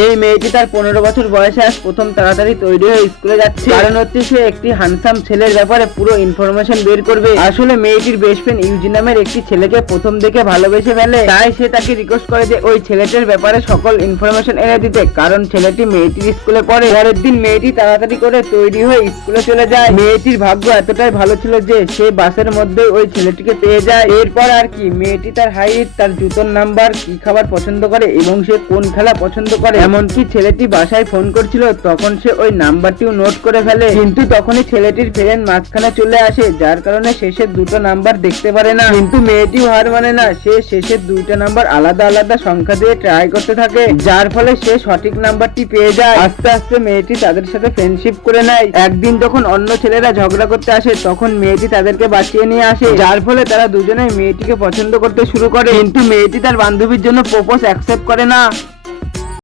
এই মেয়েটি তার 15 বছর বয়সে আজ প্রথম তাড়াতাড়ি তৈরি হয়ে স্কুলে যাচ্ছে, কারণ হচ্ছে সে একটি হ্যান্ডসাম ছেলের ব্যাপারে পুরো ইনফরমেশন বের করবে। আসলে মেয়েটির বেস্ট ফ্রেন্ড ইউজি নামের একটি ছেলেকে প্রথম দেখে ভালোবেসে ফেলে, তাই সে তাকে রিকোয়েস্ট করে যে ওই ছেলেটির ব্যাপারে সকল ইনফরমেশন এনে দিতে, কারণ ছেলেটি মেয়েটির স্কুলে পড়ে। পরের দিন মেয়েটি তাড়াতাড়ি করে তৈরি হয়ে স্কুলে চলে যায়। মেয়েটির ভাগ্য এতটাই ভালো ছিল যে সে বাসের মধ্যে ওই ছেলেটিকে পেয়ে যায়। এরপর আর কি, মেয়েটি তার হাইট, তার জুতোর নাম্বার, কি খাবার পছন্দ করে এবং সে কোন খেলা পছন্দ করে, এমনকি ছেলেটি বাসায় ফোন করছিল তখন সে ওই নাম্বারটিও নোট করে ফেলে। কিন্তু তখনই ছেলেটির ফ্রেন্ড মাঝখানে চলে আসে, যার কারণে শেষের দুটো নাম্বার দেখতে পারে না। কিন্তু মেয়েটিও হার মানে না, সে শেষের দুইটা নাম্বার আলাদা আলাদা সংখ্যা দিয়ে ট্রাই করতে থাকে, যার ফলে সে সঠিক নাম্বারটি পেয়ে যায়। আস্তে আস্তে মেয়েটি তাদের সাথে ফ্রেন্ডশিপ করে নেয়। একদিন যখন অন্য ছেলেরা ঝগড়া করতে আসে তখন মেয়েটি তাদেরকে বাঁচিয়ে নিয়ে আসে, যার ফলে তারা দুজনেই মেয়েটিকে পছন্দ করতে শুরু করে। কিন্তু মেয়েটি তার বান্ধবীর জন্য প্রপোজ অ্যাকসেপ্ট করে না।